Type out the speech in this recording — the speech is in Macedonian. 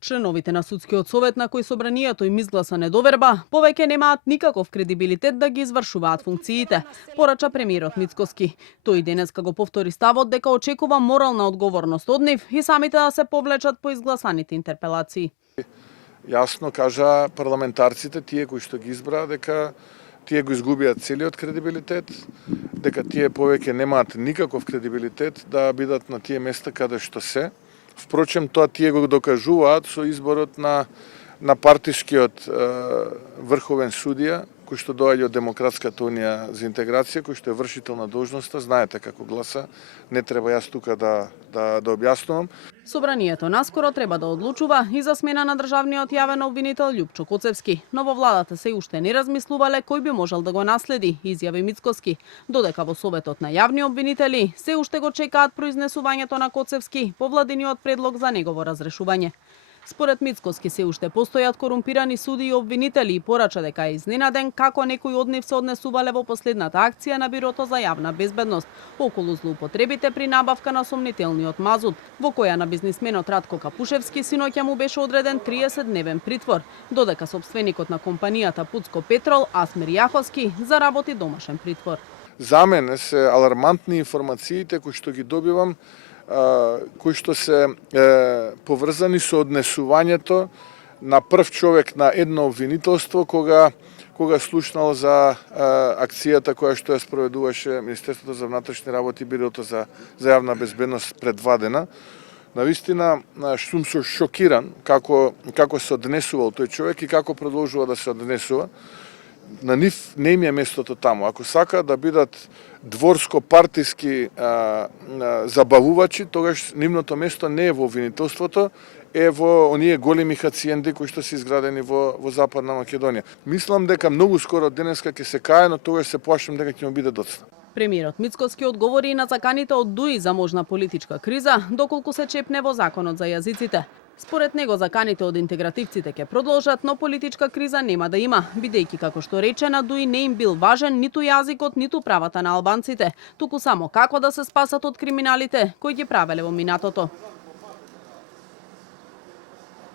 Членовите на судскиот совет на кои собранието им изгласа недоверба, повеќе немаат никаков кредибилитет да ги извршуваат функциите, порача премиерот Мицкоски. Тој денеска го повтори ставот дека очекува морална одговорност од нив и самите да се повлечат по изгласаните интерпелации. Јасно кажа парламентарците, тие кои што ги избраа, дека тие го изгубиат целиот кредибилитет, дека тие повеќе немаат никаков кредибилитет да бидат на тие места каде што се. Впрочем, тоа тие го докажуваат со изборот на партискиот врховен судија, кој што доаѓа од Демократската унија за интеграција, кој што е вршител на должноста, знаете како гласа, не треба јас тука да објаснувам. Собранието наскоро треба да одлучува и за смена на државниот јавен обвинител Љупчо Коцевски, но во владата се уште не размислувале кој би можел да го наследи, изјави Мицкоски, додека во Советот на јавни обвинители се уште го чекаат произнесувањето на Коцевски по владиниот предлог за негово разрешување. Според Мицкоски се уште постојат корумпирани суди и обвинители и порача дека е изненаден како некои од нив се однесувале во последната акција на Бирото за јавна безбедност околу злоупотребите при набавка на сомнителниот мазут, во која на бизнисменот Радко Капушевски синоќа му беше одреден 30-дневен притвор, додека собственикот на компанијата Пуцко Петрол Асмир Јаховски заработи домашен притвор. За мене се алармантни информациите кои што ги добивам, кои што се поврзани со однесувањето на прв човек на едно обвинителство кога слушнал за акцијата која што ја спроведуваше Министерството за внатрешни работи и Бирото за јавна безбедност пред 2 дена. Навистина сум шокиран како се однесувал тој човек и како продолжува да се однесува. На нив не им е местото таму. Ако сакаат да бидат дворско-партиски забавувачи, тогаш нивното место не е во обвинителството, е во оние големи хациенди кои што се изградени во Западна Македонија. Мислам дека многу скоро денеска ќе се кае, но тогаш се плашам дека ќе му биде доцна. Премиерот Мицкоски одговори и на заканите од ДУИ за можна политичка криза, доколку се чепне во законот за јазиците. Според него заканите од интегративците ќе продолжат, но политичка криза нема да има, бидејќи како што рече на ДУИ не им бил важен ниту јазикот, ниту правата на албанците, туку само како да се спасат од криминалите кои ги правеле во минатото.